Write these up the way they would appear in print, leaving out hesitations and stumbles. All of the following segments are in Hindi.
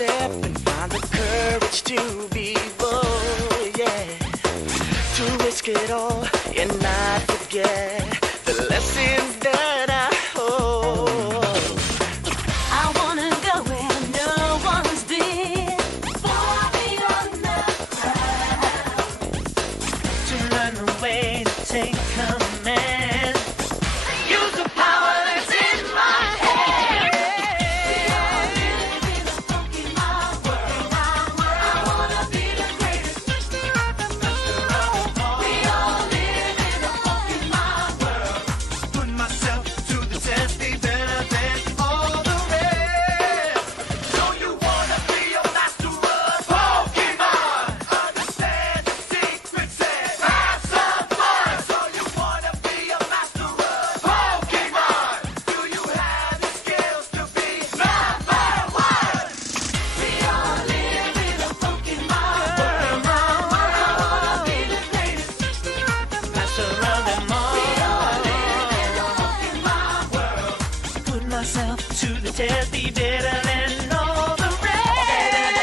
step and find the courage to be bold, yeah. To risk it all and not forget the lessons that I hold. I wanna go where no one's been, far beyond the crowd. To learn the way to take command. Use the power that's in my hand. We all live in a funky my world. I wanna be the greatest. We all live in a funky my world. Put myself to the test, be better than all the rest. So you wanna be a master of Pokemon? Understand the secrets and have some fun. So you wanna be a master of Pokemon? Do you have the skills to be number one? We all live in a funky my world. I wanna be the greatest. Master of them all. We all live in a funky my world. Put myself to the test, be better than all the rest.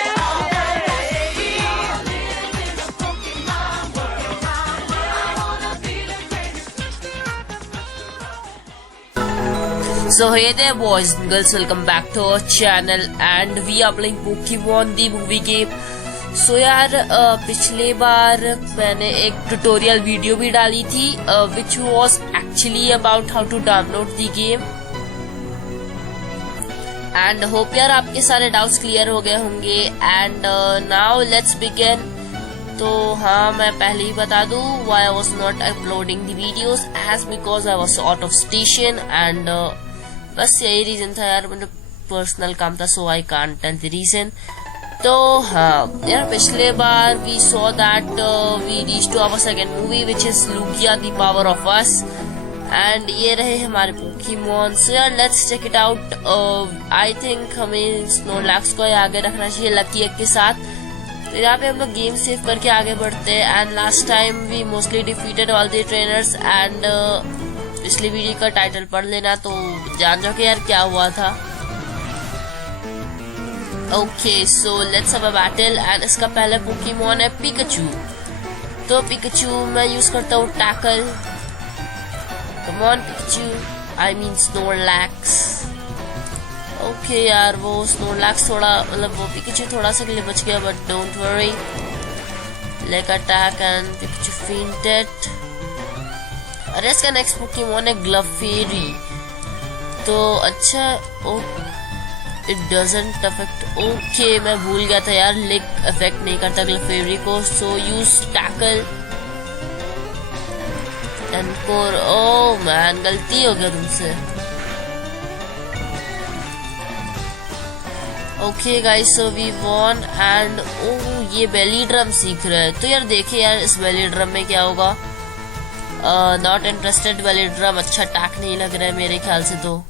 We all live in a funky my world. I wanna be the greatest. So hey there boys and girls, welcome back to our channel and we are playing Pokemon the movie game. So यार पिछले बार मैंने एक ट्यूटोरियल वीडियो भी डाली थी which was actually about how to download the game and hope यार आपके सारे डाउट्स क्लियर हो गए होंगे and now let's begin. तो हाँ मैं पहले ही बता दूँ why I was not uploading the videos as because I was out of station and बस यही रीजन था यार, मतलब पर्सनल काम था, so I can't tell the reason. तो हाँ यार पिछले बार we saw that we reach to our second movie which is Lugia the power of us and ये रहे हमारे पोकेमॉन. सो यार let's check it out. I think हमें स्नोलैक्स को आगे रखना चाहिए लकी एक के साथ. तो यहाँ पे हम लोग गेम सेव करके आगे बढ़ते हैं and last time we mostly defeated all the trainers and पिछली वीडियो का टाइटल पढ़ लेना तो जान जाओ कि यार क्या हुआ था. Okay so let's have a battle and इसका पहला पोकेमॉन है पिकाचू. तो पिकाचू मैं यूज करता हूँ tackle. Come on Pikachu, I mean Snorlax. Okay यार वो स्नोलैक्स थोड़ा मतलब वो पिकाचू थोड़ा सा के लिए बच गया but don't worry. Lake attack and Pikachu fainted. अरे इसका नेक्स्ट पोकेमॉन है ग्लफेरी. तो अच्छा ओ इट डजंट अफेक्ट. ओके मैं भूल गया था यार लिक अफेक्ट नहीं करता ग्लफेरी को. So use tackle and core. Oh man गलती हो गया तुमसे. Okay guys so we won and oh ये बेली ड्रम सीख रहा है. तो यार देखिए यार इस बेली ड्रम में क्या होगा. Not interested. बेली ड्रम अच्छा अटैक नहीं लग रहा है मेरे ख्याल से. तो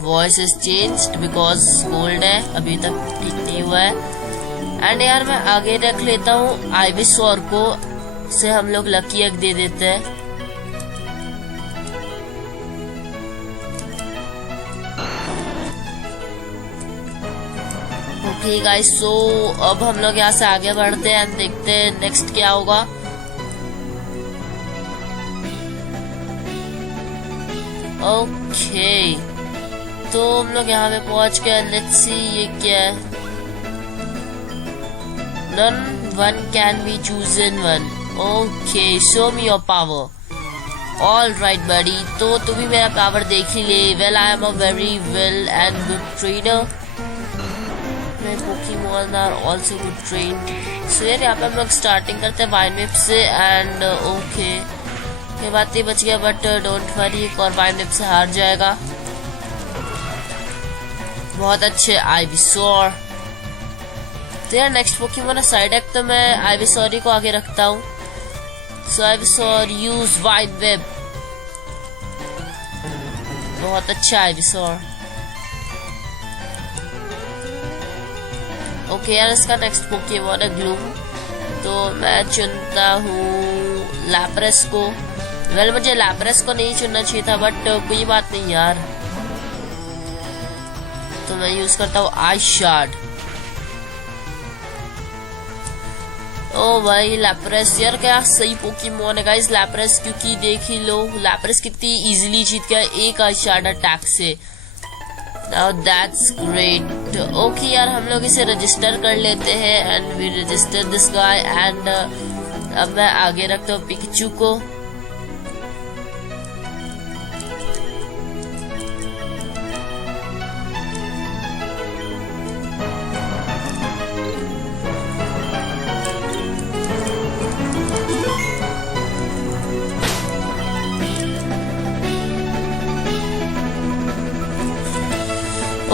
voice is changed because gold है अभी तक ठीक नहीं हुआ है. एंड यार मैं आगे रख लेता हूँ आइविसोर को से हम लोग लकी एग दे देते हैं. ओके गाइस सो अब हम लोग यहाँ से आगे बढ़ते हैं एंड देखते हैं नेक्स्ट क्या होगा. ओके तो हम लोग यहाँ पे पहुंच गए. लेट्स सी ये क्या है. None one can be chosen one. Okay show me your power. All right buddy. तो तू भी मेरा पावर देख ही ले. Well I am a very well and good trainer. My Pokemon are also good trained. So यार यहाँ पे हम लोग स्टार्टिंग करते हैं वाइनविप से एंड ओके ये बात ही बच गया बट डोंट वरी एक और वाइनविप से हार जाएगा. बहुत अच्छे आइविसोर. तो यार नेक्स्ट पोकेमॉन है साइडेक. तो मैं आइविसोरी को आगे रखता हूँ. सो आइविसोर यूज वाइड वेब. बहुत अच्छा आइविसोर. ओके यार इसका नेक्स्ट पोकेमॉन है ग्लूम. तो मैं चुनता हूँ लैप्रेस को. वेल मुझे लैप्रेस को नहीं चुनना चाहिए था बट कोई बात नहीं यार. तो मैं यूज करता हूँ आइस शार्ड। ओ भाई लैप्रेस, यार क्या सही पोकेमॉन है गाइस लैप्रेस, क्योंकि देख ही लो लैप्रेस कितनी इजीली जीत गया एक आइस शार्ड अटैक से। Now that's great. ओके यार, हम लोग इसे रजिस्टर कर लेते हैं and we register this guy and अब मैं आगे रखता हूँ पिकाचू को।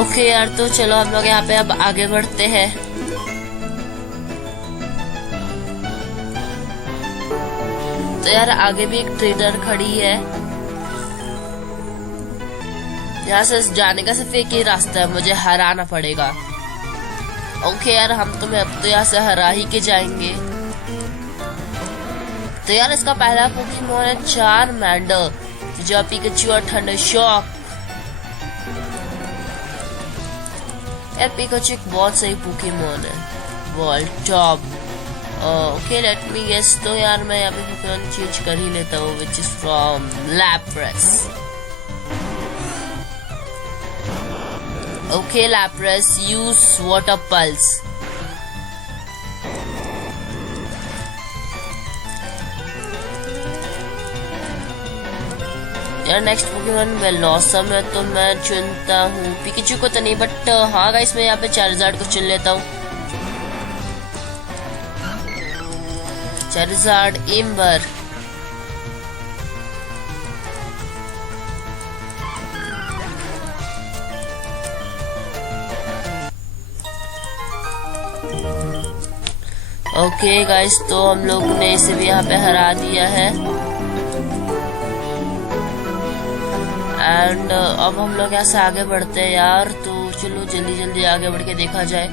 ओके यार, तो चलो हम लोग यहाँ पे अब आगे बढ़ते हैं। तो यार आगे भी एक ट्रेडर खड़ी है। यहाँ से जाने का सिर्फ एक ही रास्ता है, मुझे हराना पड़ेगा। ओके यार, हम तुम्हें अब तो यहाँ से हरा ही के जाएंगे। तो यार इसका पहला पोकेमॉन है चारमेंडर, जो पिकाचू और थंडर शॉक। यार पिकाचू एक बहुत सही पोकेमॉन है, world top. Okay let me guess, तो यार मैं यहाँ पे पोकेमॉन चेंज कर ही लेता हूँ, which is from Lapras. Okay Lapras, use water pulse. यार नेक्स्ट पोकेमॉन वेलोसम है, तो मैं चुनता हूँ पिकाचू को तो नहीं, बट हाँ गाइस मैं यहाँ पे चार्जार्ड को चुन लेता हूँ। Charizard amber. ओके गाइस, तो हम लोग ने इसे भी यहाँ पे हरा दिया है एंड अब हम लोग यहाँ से आगे बढ़ते हैं यार। तो चलो जल्दी जल्दी आगे बढ़ के देखा जाए।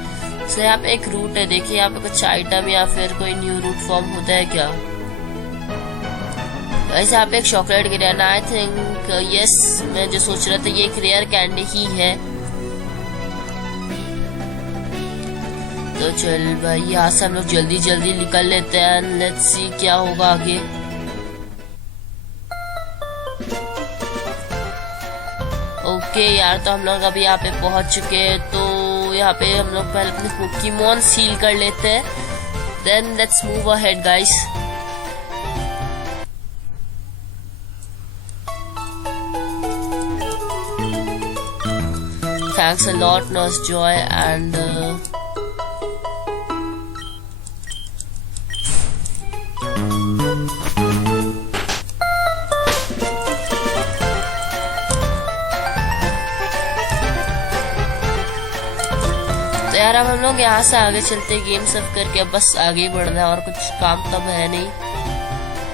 तो यहाँ पे एक रूट है, देखिए यहाँ पे कुछ आइटम या फिर कोई न्यू रूट फॉर्म होता है क्या। वैसे यहाँ पे एक चॉकलेट गिरा ना, आई थिंक यस, मैं जो सोच रहा था ये एक रेयर कैंडी ही है। तो चल भाई यहाँ से हम लोग जल्दी जल्दी निकल लेते हैं, लेट्स सी क्या होगा आगे। ओके यार, तो हम लोग अभी यहाँ पे पहुंच चुके हैं। तो यहाँ पे हम लोग पहले अपने पोकेमॉन सील कर लेते हैं, then let's move ahead guys. Thanks a lot nurse Joy and यार अब हम लोग यहाँ से आगे चलते, गेम सब करके अब बस आगे ही बढ़ना है और कुछ काम तब है नहीं।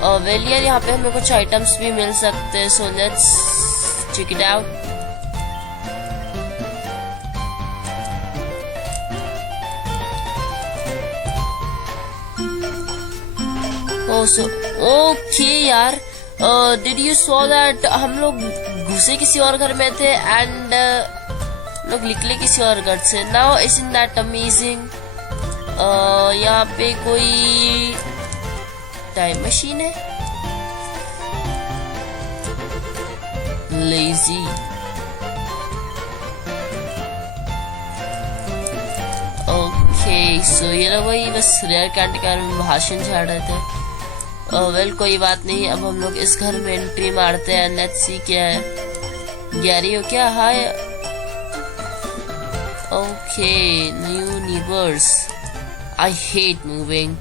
और वेल यार यहाँ पे हमें कुछ आइटम्स भी मिल सकते हैं, so let's check it out. Okay यार, डिड यू सॉ दैट हम लोग घुसे किसी और घर में थे एंड लोग निकले किसी और घर से। Now isn't that amazing. यहाँ पे कोई टाइम मशीन है, लेजी। ओके सो ये लोग वही बस रेयर कैंडी के बारे में भाषण झाड़ रहे थे। वेल कोई बात नहीं, अब हम लोग इस घर में एंट्री मारते हैं, लेट्स सी क्या है। गैरी हो क्या? Hi. Okay new neighbours, I hate moving.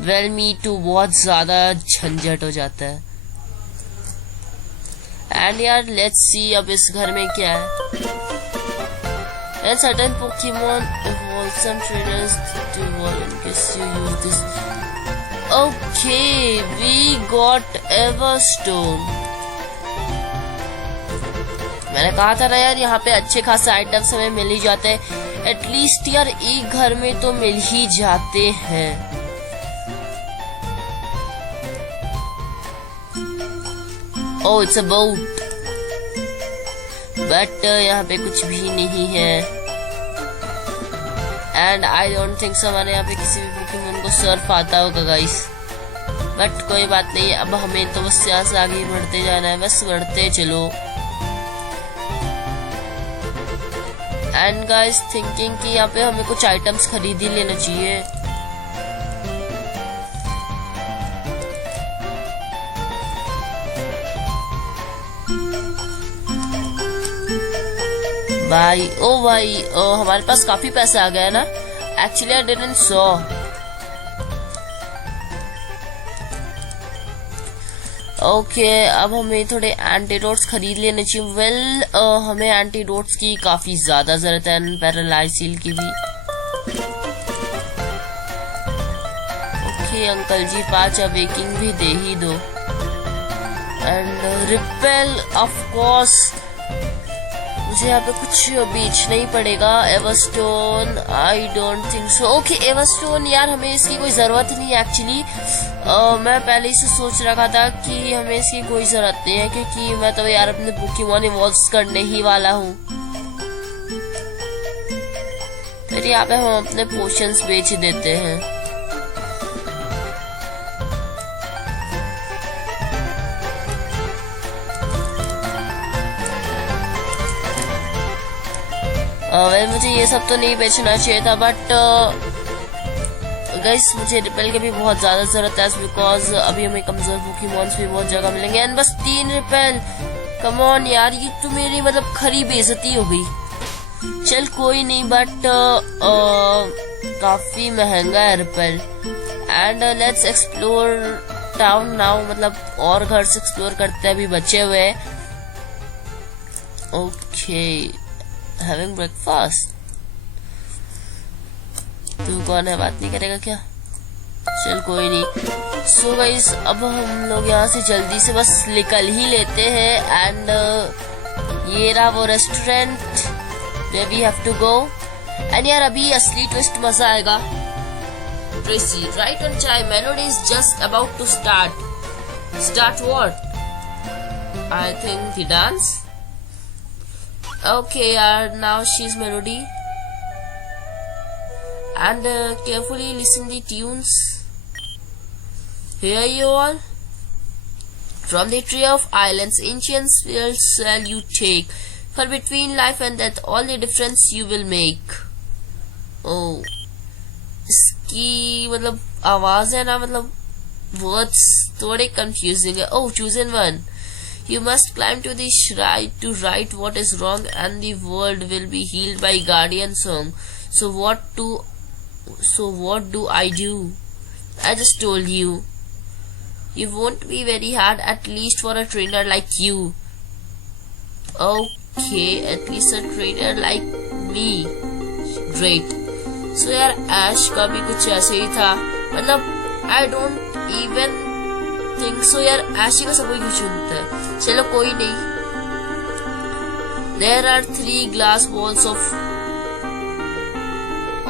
Well me too, बहुत ज्यादा झंझट हो जाता है। एंड यार लेट्स सी अब इस घर में क्या है। And certain Pokemon evolve, some trainers to evolve in case you use this. Okay, we got Everstone. मैंने कहा था ना यार यहाँ पे अच्छे खासे आइटम्स हमें मिल ही जाते हैं, एटलीस्ट यार एक घर में तो मिल ही जाते हैं। Oh, it's a boat. But यहाँ पे कुछ भी नहीं है and I don't think so हमारे यहाँ पे किसी भी पोकेमॉन को सर्फ आता होगा गाइस, बट कोई बात नहीं। अब हमें तो बस यहाँ से आगे बढ़ते जाना है, बस बढ़ते चलो। एंड गाइस थिंकिंग कि यहाँ पे हमें कुछ आइटम्स खरीद ही लेना चाहिए। भाई हमारे पास काफी पैसे आ गए ना। Actually I didn't saw. Okay अब हमें थोड़े एंटीडोट्स खरीद लेने चाहिए। वेल हमें एंटीडोट्स की काफी ज्यादा जरूरत है, पैरालाइसिल की भी। ओके अंकल जी 5 अवेकिंग भी दे ही दो। एंड रिपेल ऑफ कोर्स मुझे यहाँ पे कुछ बेचना ही पड़ेगा। Everstone I don't think so. Okay Everstone यार हमें इसकी कोई जरूरत नहीं है एक्चुअली। मैं पहले ही से सोच रखा था कि हमें इसकी कोई जरूरत नहीं है, क्योंकि मैं तो यार अपने पोकेमॉन इवॉल्व करने ही वाला हूँ। फिर यहाँ पे हम अपने पोशंस बेच देते हैं। वेल मुझे ये सब तो नहीं बेचना चाहिए था, बट गाइस मुझे रिपेल की भी बहुत ज्यादा जरूरत है, बिकॉज अभी हमें कमजोर पोकेमॉन्स भी बहुत जगह मिलेंगे। एंड बस 3 रिपेल, कम ऑन यार, ये तो मेरी मतलब खरी बेइज्जती हो गई। चल कोई नहीं, बट काफी महंगा है repel. And let's explore town now, मतलब और घर से एक्सप्लोर करते हैं, अभी बचे हुए। Okay having breakfast. तू कौन है, बात नहीं करेगा क्या? चल कोई नहीं। सो गाइस अब हम लोग यहाँ से जल्दी से बस निकल ही लेते हैं। एंड ये रहा वो restaurant where we have to go। And यार अभी असली ट्विस्ट मजा आएगा। Tracy, right on time. Melody is just about to start. Start what? I think the dance. Okay, now she's Melody. And carefully listen the tunes. Hear you all. From the tree of islands, ancient spells shall you take. For between life and death, all the difference you will make. Oh, इसकी मतलब आवाज है ना, मतलब वर्ड्स थोड़े confusing है। Oh, chosen one. You must climb to the shrine to right what is wrong, and the world will be healed by guardian song. So what do I do? I just told you. You won't be very hard, at least for a trainer like you. Okay, at least a trainer like me. Great. So यार ऐश का भी कुछ ऐसे ही था, मतलब I don't even think so यार, ऐश का सब कोई क्यों चुनता है? चलो कोई नहीं। There are 3 glass balls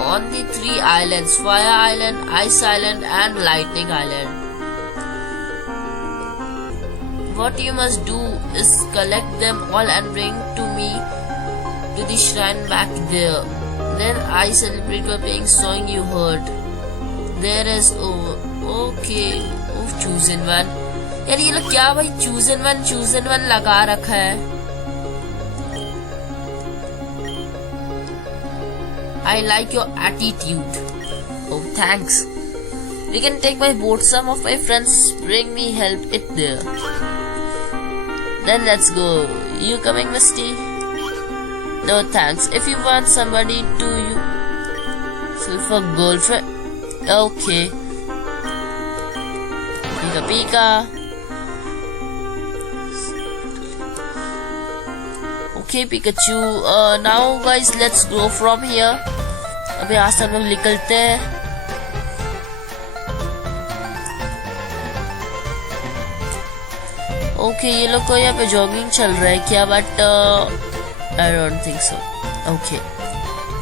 on the 3 islands: Fire Island, Ice Island, and Lightning Island. What you must do is collect them all and bring to me to the shrine back there. Then I celebrate by playing song you heard. There is okay. Oh, chosen one. यार ये लोग क्या भाई chosen one लगा रखा है। I like your attitude. Oh, thanks. We can take my boat. Some of my friends bring me help it there. Then let's go. You coming, Misty? No thanks. If you want somebody to you for girlfriend, okay. Pika. Okay, Pikachu. Now guys, let's go from here. अभी आज हम लोग निकलते हैं। ओके ये लोग को यहाँ पे जॉगिंग चल रहा है क्या? But I don't think so. Okay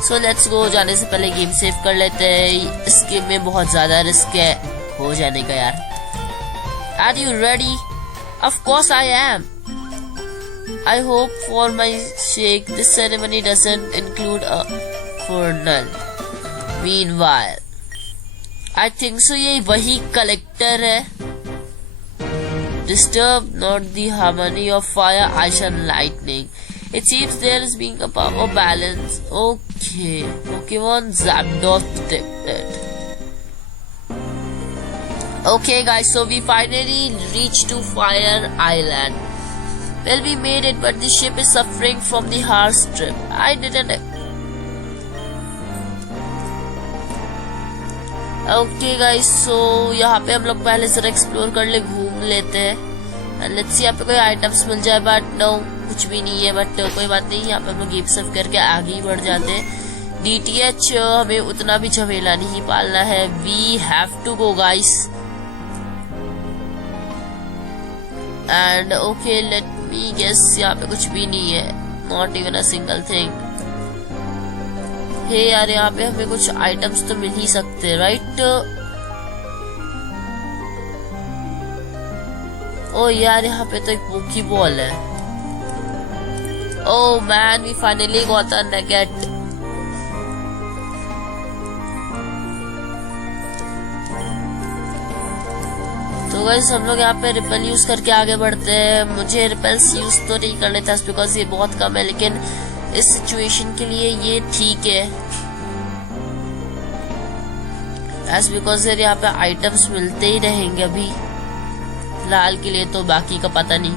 so let's go. जाने से पहले गेम सेव कर लेते हैं, इस गेम में बहुत ज्यादा रिस्क है हो जाने का यार। Are you ready? Of course I am. I hope for my sake this ceremony doesn't include a funeral. Meanwhile, I think so ये वही कलेक्टर है. Disturb not the harmony of fire, ice and lightning. It seems there is being a power balance. Okay, Pokemon Zapdos detected. Okay guys, so we finally reached to Fire Island. Well, we made it, but the ship is suffering from the harsh trip. I didn't. Okay guys, so यहाँ पे हम लोग पहले जरा एक्सप्लोर कर ले, घूम लेते हैं. And let's see यहाँ पे कोई आइटम्स मिल जाए, but no, कुछ भी नहीं है. बट कोई बात नहीं, यहाँ पे हम लोग गेम सर्व करके आगे ही बढ़ जाते हैं. DTH हमें उतना भी झमेला नहीं पालना है. We have to go guys. And okay, let me guess, यहाँ पे कुछ भी नहीं है. Not even a single thing. हे यार, यहाँ पे हमें कुछ आइटम्स तो मिल ही सकते हैं, राइट? ओ यार, यहाँ पे तो एक पोकी बॉल है. Oh man, we finally got a nugget. तो गाइस, हम लोग यहाँ पे रिपेल यूज करके आगे बढ़ते हैं. मुझे रिपेल्स यूज तो नहीं करने था बिकॉज ये बहुत कम है, लेकिन इस सिचुएशन के लिए ये ठीक है. एज बिकॉज यार यहाँ पे आइटम्स मिलते ही रहेंगे अभी फिलहाल के लिए, तो बाकी का पता नहीं.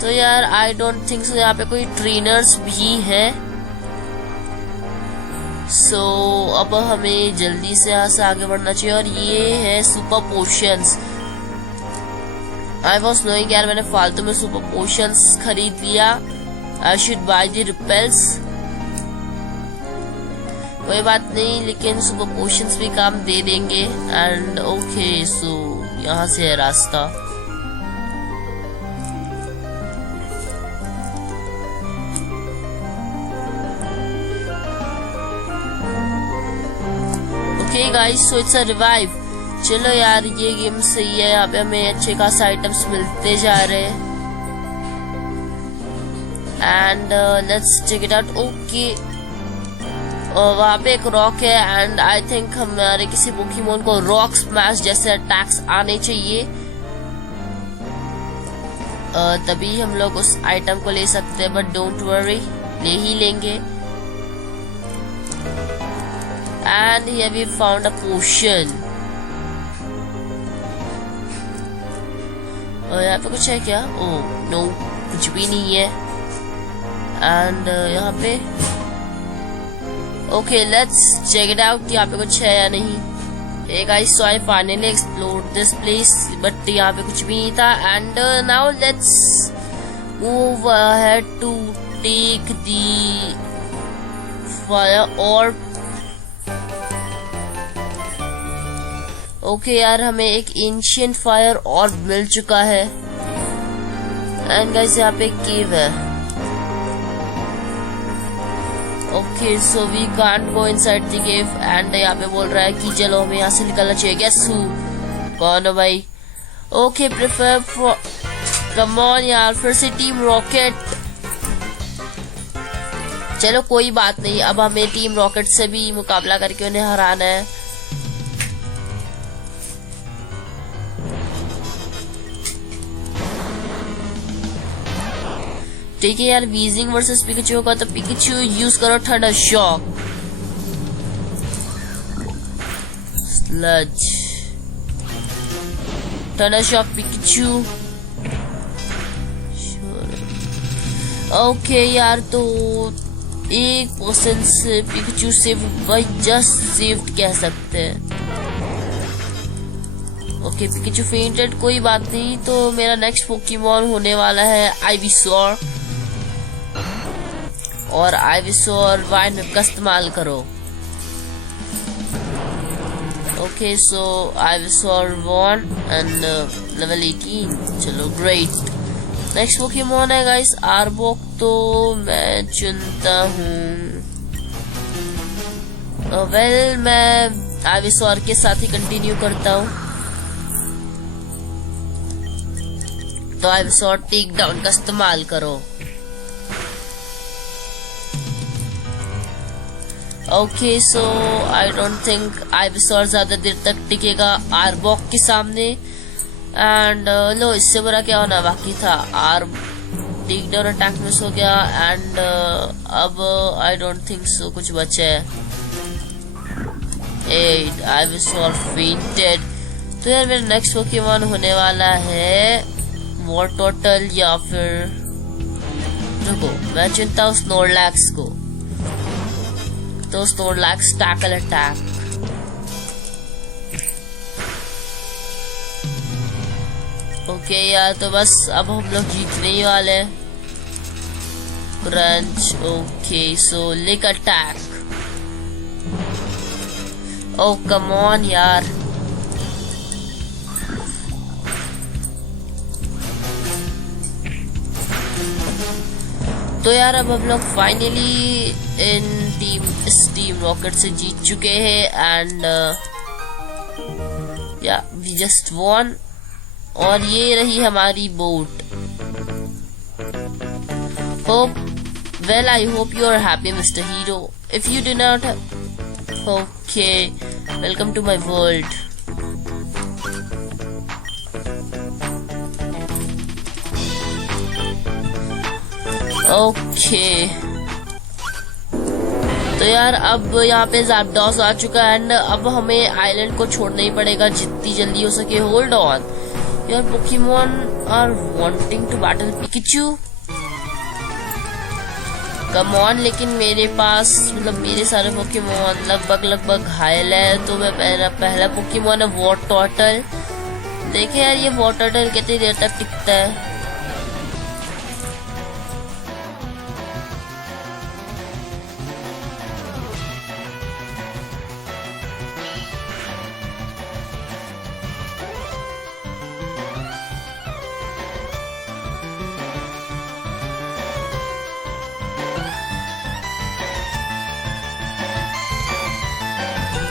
तो यार आई डोंट थिंक सो यहाँ पे कोई ट्रेनर्स भी है. सो अब हमें जल्दी से यहाँ से आगे बढ़ना चाहिए. और ये है super potions. I was knowing यार, मैंने फालतू में सुपर पोशंस खरीद लिया. I should by the repels. कोई बात नहीं, लेकिन सुपर पोशंस भी काम दे देंगे. एंड ओके, सो यहाँ से है रास्ता. Okay guys, so it's a revive. चलो यार, ये गेम सही है. यहाँ पे हमें अच्छे खास आइटम्स मिलते जा रहे हैं. And let's check it out. Okay, वहाँ पे एक रॉक है. एंड आई थिंक हमारे किसी पोकेमॉन को रॉक स्मैश जैसे अटैक्स आने चाहिए, तभी हम लोग उस आइटम को ले सकते हैं. बट डोंट वरी, ले ही लेंगे. And here we found a potion. यहाँ पे कुछ है क्या? ओह नो, कुछ भी नहीं है. एंड यहाँ पे okay, let's check it out. यहाँ पे कुछ है या नहीं. Hey guys, so I finally explored this place, but यहाँ पे कुछ भी नहीं था. And now let's move ahead to take the fire orb. Okay यार, हमें एक ancient fire orb मिल चुका है. And guys, यहाँ पे एक cave है. Okay, so we can't go inside the cave. And यहाँ पे बोल रहा है कि चलो हमें यहाँ से निकलना चाहिए. Guess who? कौन है भाई? Okay, prefer for come on यार, फिर से टीम रॉकेट. चलो कोई बात नहीं, अब हमें टीम रॉकेट से भी मुकाबला करके उन्हें हराना है. ठीक है यार, वीजिंग वर्सेस पिकाचू होगा तो पिकाचू यूज करो thunder shock. Sludge, thunder shock Pikachu. Okay यार, तो 1% से पिकाचू सेव, भाई जस्ट सेव्ड कह सकते हैं. ओके, पिकाचू फेंटेड, कोई बात नहीं. तो मेरा नेक्स्ट पोकेमॉन होने वाला है आइविसोर. और आइविसोर वाइनर का इस्तेमाल करो. Okay, so Ivysaur 1 and level 18. चलो ग्रेट. नेक्स्ट पोकेमॉन है गाइस आर्बोक. तो मैं चुनता हूँ, वेल मैं आइविसोर के साथ ही कंटिन्यू करता हूँ. तो आइवसॉर टेक डाउन का इस्तेमाल करो। Okay so I don't think Ivysaur ज्यादा देर तक टिकेगा आर्बॉक के सामने। एंड लो, इससे बुरा क्या होना बाकी था। टेक डाउन अटैक मिस हो गया एंड अब आई डोंट थिंक सो कुछ बचा है। आइवसॉर फेंटेड। तो यार मेरा नेक्स्ट पोकेमॉन होने वाला है वॉरटोटल या फिर रुको, मैं चुनता हूँ स्नोरलैक्स को। तो स्नोरलैक्स टैकल अटैक। ओके यार, तो बस अब हम लोग जीतने ही वाले हैं। Crunch. Okay so lick attack. Oh come on यार। तो यार अब हम लोग फाइनली इस टीम रॉकेट से जीत चुके हैं एंड या वी जस्ट वॉन। और ये रही हमारी boat. Well I hope you are happy mister hero. If you do not, okay, welcome to my world. Okay तो यार अब यहाँ पे ज़ैप्डॉस आ चुका है एंड अब हमें आइलैंड को छोड़ना ही पड़ेगा जितनी जल्दी हो सके। होल्ड ऑन यार, Pokemon are wanting to battle Pikachu. Come on, लेकिन मेरे पास मतलब मेरे सारे पोकेमॉन लगभग घायल है। तो मैं पहला पोकेमॉन है वॉरटोटल। देखे यार ये वॉरटोटल कितनी देर तक टिकता है।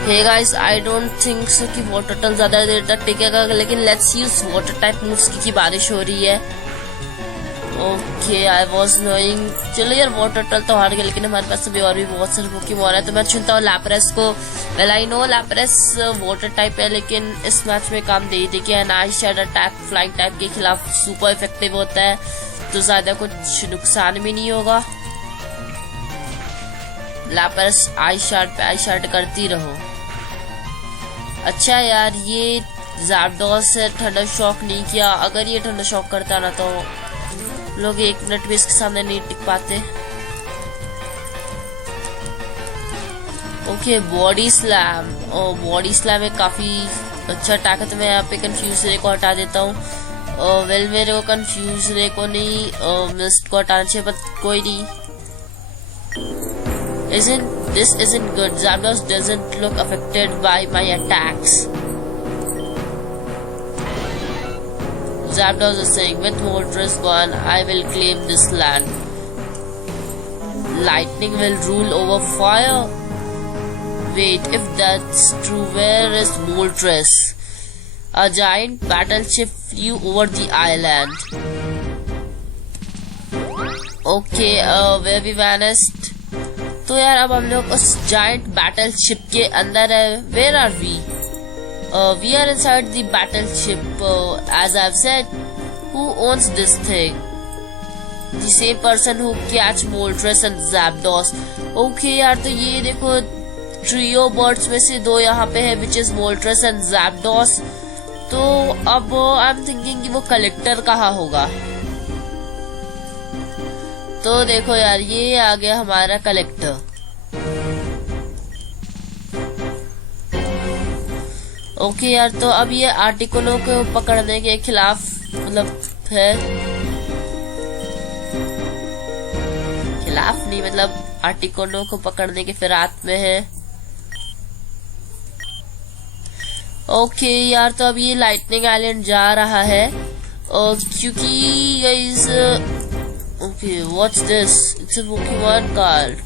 Hey guys, I don't think so कि वॉटरटल ज्यादा देर तक टिकेगा, लेकिन let's use water type moves की बारिश हो रही है। Okay I was knowing. चलो यार वॉटरटल तो हार गया, लेकिन हमारे पास अभी और भी बहुत सारे पोकेमॉन है। तो मैं चुनता हूँ लैपरेस को। Well I know Lapras water type है, लेकिन इस मैच में काम दे देखिए and ice shard attack flying type के खिलाफ सुपर इफेक्टिव होता है, तो ज्यादा कुछ नुकसान भी नहीं होगा। लैपरेस आइस शैड करती रहो। अच्छा यार ये ज़ैप्डॉस से थंडर शॉक नहीं किया। अगर ये थंडर शॉक करता ना तो लोग 1 मिनट भी इसके सामने नहीं टिक पाते। Okay body slam. Body slam एक काफी अच्छा अटैक है। तो मैं यहाँ पे कंफ्यूज रे को हटा देता हूँ। वेल मेरे को कंफ्यूज रे को नहीं मिस्ट को हटाना चाहिए, बट कोई नहीं। This isn't good. Zapdos doesn't look affected by my attacks. Zapdos is saying, with Moltres gone, I will claim this land. Lightning will rule over fire. Wait, if that's true, where is Moltres? A giant battleship flew over the island. Okay, where we vanished? तो यार अब हम लोग उस जायंट बैटल शिप के अंदर है। Where are we? We are inside the battle ship. As I have said, who owns this thing? The same person who catch Moltres and Zapdos. Okay यार, तो ये देखो ट्रियो बर्ड्स में से 2 यहाँ पे है, विच इज मोल्ट्रेस एंड ज़ैप्डॉस। तो अब आई एम थिंकिंग कि वो कलेक्टर कहाँ होगा। तो देखो यार ये आ गया हमारा कलेक्टर। ओके यार, तो अब ये आर्टिकलों को पकड़ने के खिलाफ मतलब है, खिलाफ नहीं मतलब आर्टिकलों को पकड़ने के फिराक में है। ओके यार, तो अब ये लाइटनिंग आइलैंड जा रहा है क्योंकि guys okay, what's this? It's a Pokemon card.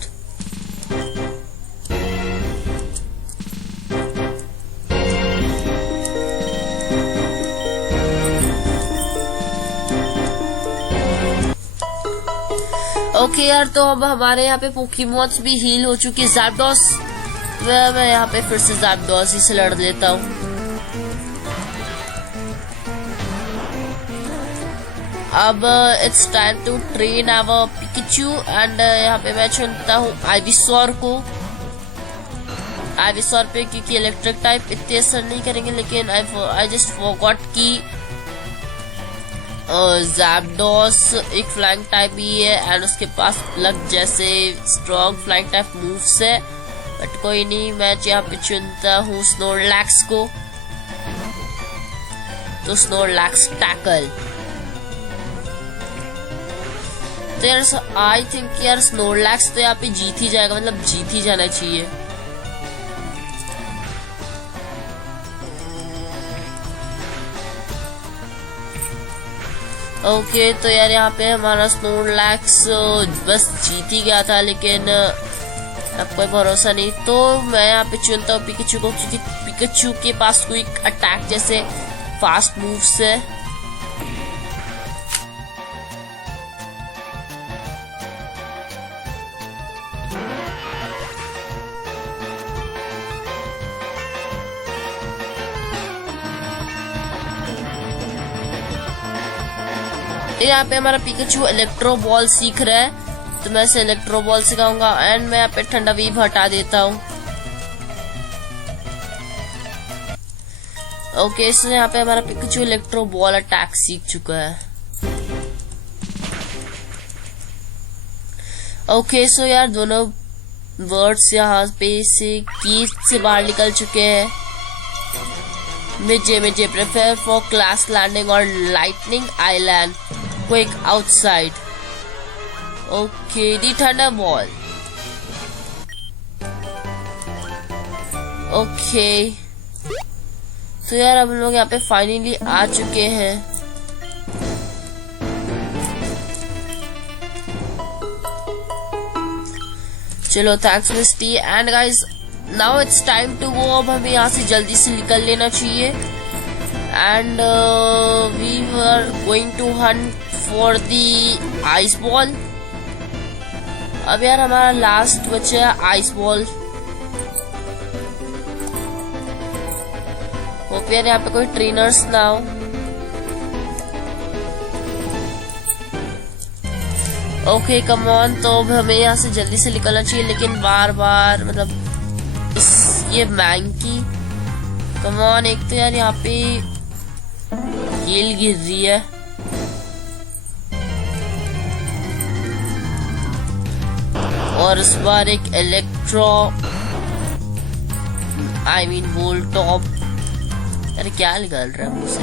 Okay यार, तो अब हमारे यहाँ पे पोकेमॉन्स भी हील हो चुकी है। ज़ैप्डॉस, मैं यहाँ पे फिर से ज़ैप्डॉस ही से लड़ लेता हूँ। अब it's time to train our Pikachu and यहाँ पे मैं चुनता हूँ आइविसॉर को। आइविसॉर पे क्योंकि इलेक्ट्रिक टाइप इतने असर नहीं करेंगे, लेकिन आई जस्ट फॉरगॉट कि ज़ैप्डॉस एक फ्लाइंग टाइप ही है एंड उसके पास प्लग जैसे स्ट्रॉन्ग फ्लाइंग टाइप मूव्स है। बट कोई नहीं, मैं यहाँ पे चुनता हूँ स्नोरलैक्स को। तो स्नोरलैक्स टैकल। तो यार आई थिंक यार स्नोरलैक्स तो यहाँ पे जीत ही जाएगा, मतलब जीत ही जाना चाहिए। ओके तो यार यहाँ पे हमारा स्नोरलैक्स बस जीत ही गया था, लेकिन अब कोई भरोसा नहीं। तो मैं यहाँ पे चुनता हूँ पिकाचू को, क्योंकि पिकाचू के पास कोई अटैक जैसे फास्ट मूव्स है। यहाँ पे हमारा पिकाचू इलेक्ट्रो बॉल सीख रहा है, तो मैं इसे इलेक्ट्रो बॉल सिखाऊंगा एंड मैं यहाँ पे ठंडा वीव हटा देता हूँ। ओके सो यहाँ पे हमारा पिकाचू इलेक्ट्रो बॉल अटैक सीख चुका है। ओके सो यार दोनों वर्ड्स यहाँ पे से की से बाहर निकल चुके हैं। मुझे प्रेफर फॉर क्लास लैंडिंग और lightning island quick outside. Okay the thunder ball. Okay तो यार अब हम लोग यहाँ पे फाइनली आ चुके हैं। चलो thanks Misty and guys now it's time to go. अब हमें यहाँ से जल्दी से निकल लेना चाहिए and we are going to hunt for the ice ball. अब यार हमारा लास्ट बचा है आइस बॉल। होप यार यहाँ पे कोई ट्रेनर्स ना हो। ओके कम ऑन, तो अब हमें यहाँ से जल्दी से निकलना चाहिए, लेकिन बार बार मतलब ये मैंकी कम ऑन। एक तो यार यहाँ पे हील गिर रही है। और इस बार एक इलेक्ट्रो वोल्टॉप, अरे क्या निकल रहा है मुझसे।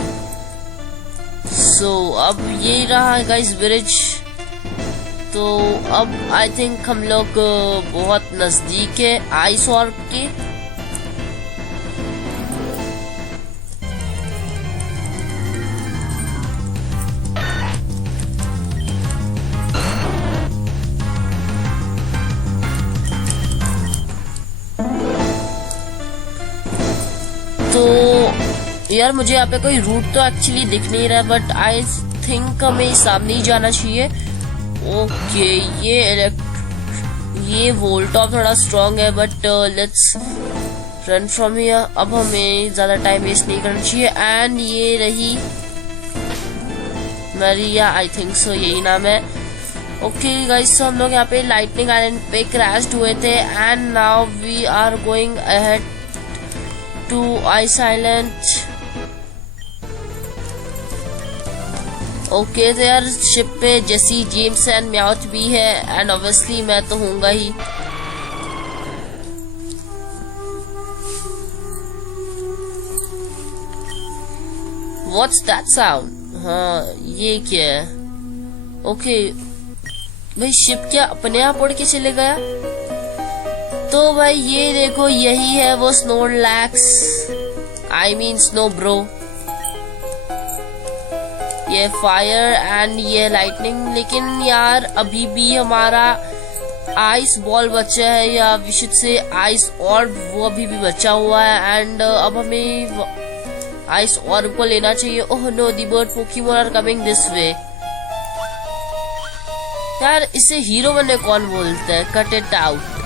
सो अब यही रहा है गाइस ब्रिज। तो अब आई थिंक हम लोग बहुत नजदीक है आइस ऑर्ब के। तो यार मुझे यहाँ पे कोई रूट तो एक्चुअली दिख नहीं रहा, बट आई थिंक हमें सामने ही जाना चाहिए। ओके ये वोल्टॉप थोड़ा स्ट्रॉन्ग है, but let's run from here. अब हमें ज्यादा टाइम वेस्ट नहीं करना चाहिए। एंड ये रही मरिया, आई थिंक सो यही नाम है। ओके गाइस तो हम लोग यहाँ पे लाइटनिंग आइलैंड पे क्रैश्ड हुए थे and now we are going ahead to ice island. Okay तो यार शिप पे जेसी, जेम्स एंड म्याउथ भी है एंड ऑब्वियसली मैं तो हूँगा ही। What's that sound? हाँ ये क्या है? ओके भाई शिप क्या अपने आप उड़ के चले गया? तो भाई ये देखो यही है वो स्नोरलैक्स, स्नो ब्रो। ये फायर एंड ये लाइटनिंग, लेकिन यार अभी भी हमारा आइस बॉल बचा है, या विशुद्ध से आइस ऑर्ब वो अभी भी बचा हुआ है। एंड अब हमें आइस ऑर्ब को लेना चाहिए। Oh no, the bird Pokemon are coming this way. यार इसे हीरो बनने कौन बोलता है? Cut it out.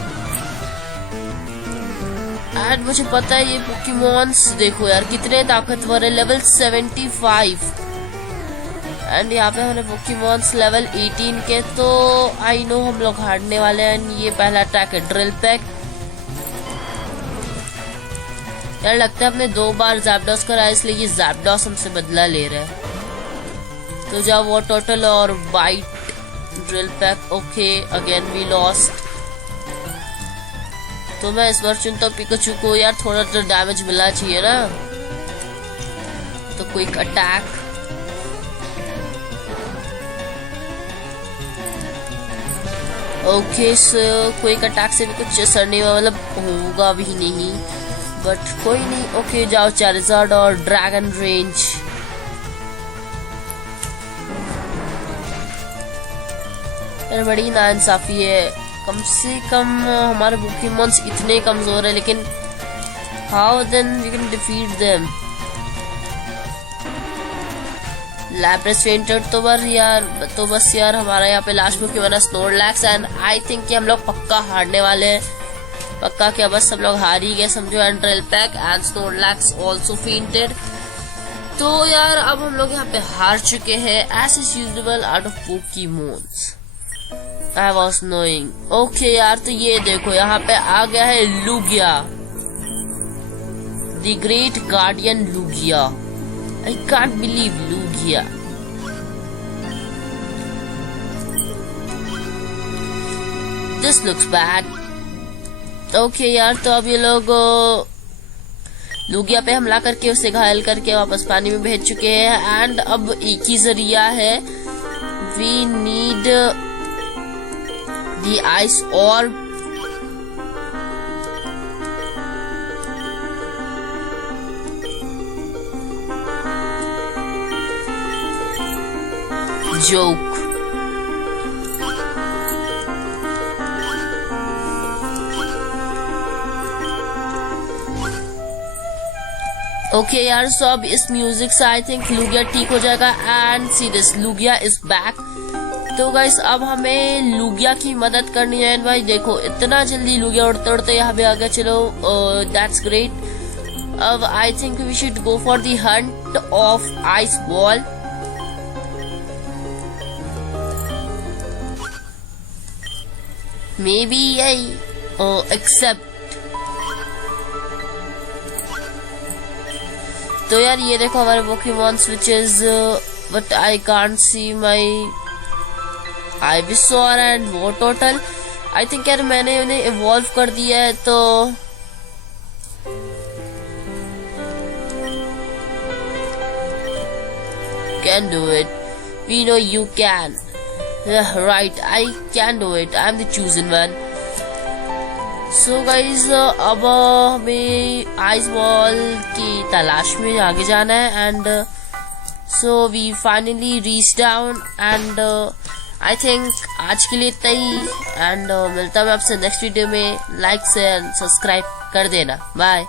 एंड मुझे पता है ये पोकेमॉन्स देखो यार कितने ताकतवर है, लेवल 75। एंड यहाँ पे हमारे पोकेमॉन्स लेवल 18 के, तो आई नो हम लोग हारने वाले हैं। ये पहला अटैक है ड्रिल पैक। यार लगता है अपने 2 बार ज़ैप्डॉस कराया, इसलिए ये ज़ैप्डॉस हमसे बदला ले रहा है। तो जाओ वो टोटल और bite drill peck. Okay again we lost. तो मैं इस बार चुनता हूँ पिकाचू को, यार थोड़ा तो डैमेज मिलना चाहिए ना। तो quick attack. Okay so quick attack से भी कुछ असर नहीं हुआ, मतलब होगा भी नहीं, बट कोई नहीं। ओके जाओ चार्जर्ड और ड्रैगन रेंज। बड़ी नाइंसाफी है, कम से कम हमारे पोकेमॉन्स इतने कमजोर है, लेकिन how then we can defeat them. Lapras fainted तो बस यार हमारा यहाँ पे लास्ट पोकेमॉन है स्नोरलैक्स। एंड आई थिंक कि हम लोग पक्का हारने वाले हैं, पक्का क्या बस हम लोग हार ही गए समझो। And drill pack and Snorlax also fainted. तो यार अब हम लोग यहाँ पे हार चुके हैं as is usual out of Pokemons. I was knowing। Okay यार तो ये देखो यहाँ पे आ गया है Lugia, the great guardian Lugia. I can't believe Lugia. This looks bad. Okay यार तो अब ये लोग लुगिया पे हमला करके उसे घायल करके वापस पानी में भेज चुके हैं। एंड अब एक ही जरिया है, we need the ice orb। joke। Okay यार सो अब इस म्यूजिक से आई थिंक लुगिया ठीक हो जाएगा। And see this Lugia is back. तो गाइस अब हमें लुगिया की मदद करनी है। भाई देखो इतना जल्दी लुगिया उड़ते उड़ते यहाँ पे आ गया। चलो दैट्स ग्रेट। अब I think we should go for the hunt of ice ball. Maybe I accept. तो यार ये देखो हमारे Pokemons which is but I can't see my Ivysaur and वो टोटल। आई थिंक यार मैंने उन्हें इवॉल्व कर दिया है, तो can do it. We know you can. Right I can do it. I am the chosen one. So guys अब हमें आइस बॉल की तलाश में आगे जाना है। And so we finally reach down. And I think आज के लिए इतना ही। एंड मिलता हूँ आपसे नेक्स्ट वीडियो में। लाइक शेयर सब्सक्राइब कर देना। बाय।